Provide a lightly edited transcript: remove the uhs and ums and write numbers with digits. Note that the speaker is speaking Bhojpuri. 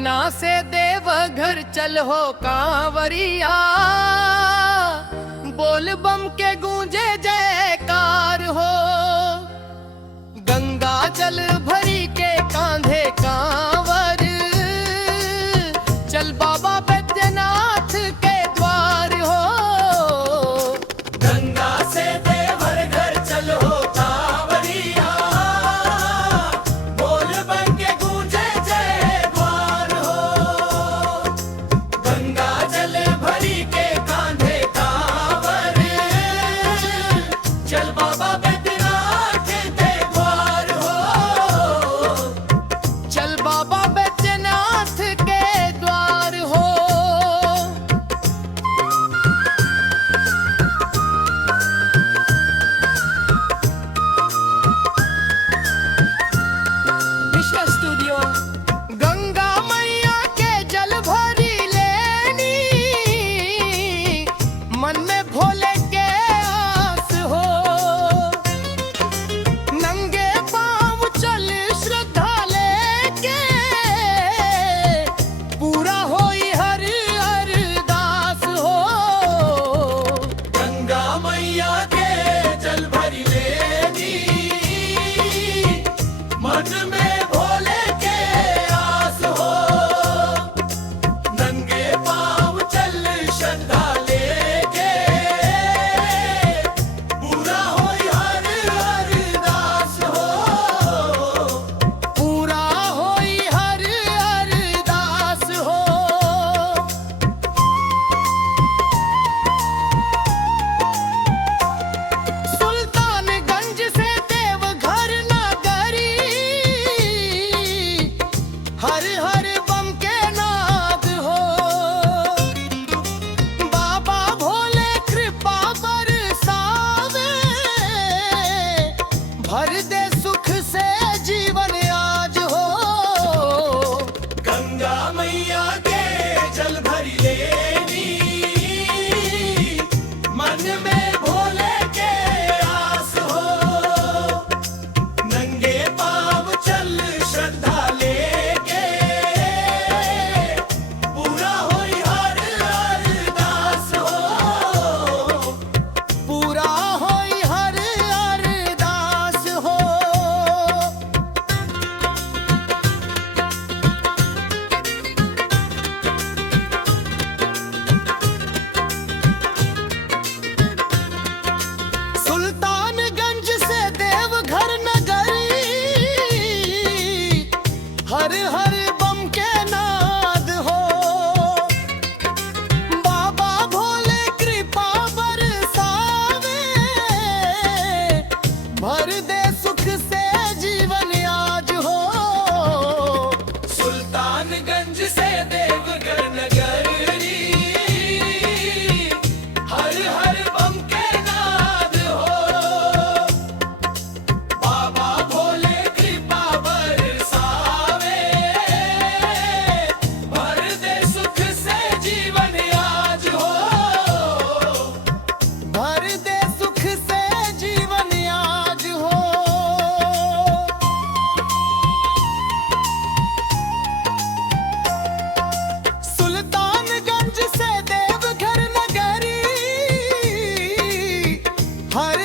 पटना से देवघर चल हो कांवरिया, बोल बम के गूंजे जयकार हो। गंगा जल भरी के कांधे कांवर, चल बाबा बैद्यनाथ के द्वार हो। गंगा से देवघर चल हो कांवरिया, बोल बम के गूंजे जय द्वार हो। गंगा जल भरी के कांधे कांवर, चल बाबा बैद्यनाथ के द्वार हो। चल बाबा बैद्यनाथ के द्वार हो। मिश्रा स्टूडियो। गंगा मैया के जल भरी लेनी, मन में भोले के आस हो। नंगे पाँव चल श्रद्धा लेके, पूरा होई हर अरदास हो। गंगा मैया के जल भरी लेनी, मन में भोले के आस हो। नंगे पाँव चल श्रद्धा लेके, पूरा होई हर अरदास हो। पूरा होई हर अरदास हो। सुल्तानगंज से देवघर नगरी, हर हर बम के नाद हो। बाबा भोले कृपा बरसावे, भर दे सुख से जीवन आज हो। गंगा मैया के जल भरी लेनी, मन में भोले के आस हो। नंगे पाँव चल श्रद्धा लेके, पूरा होई हर अरदास हो। पूरा होई हर अरदास हो। सुल्तानगंज से देवघर नगरी, हर हर बम के नाद हो। बाबा भोले कृपा बरसावे, भर दे सुख से जीवन आज हो। सुल्तानगंज से देवघर नगरी, हर हर बम के नाद हो। बाबा भोले कृपा बरसावे, भर दे सुख से जीवन आज हो। भर दे सुख से जीवन आज हो। सुल्तानगंज से देवघर नगरी, हर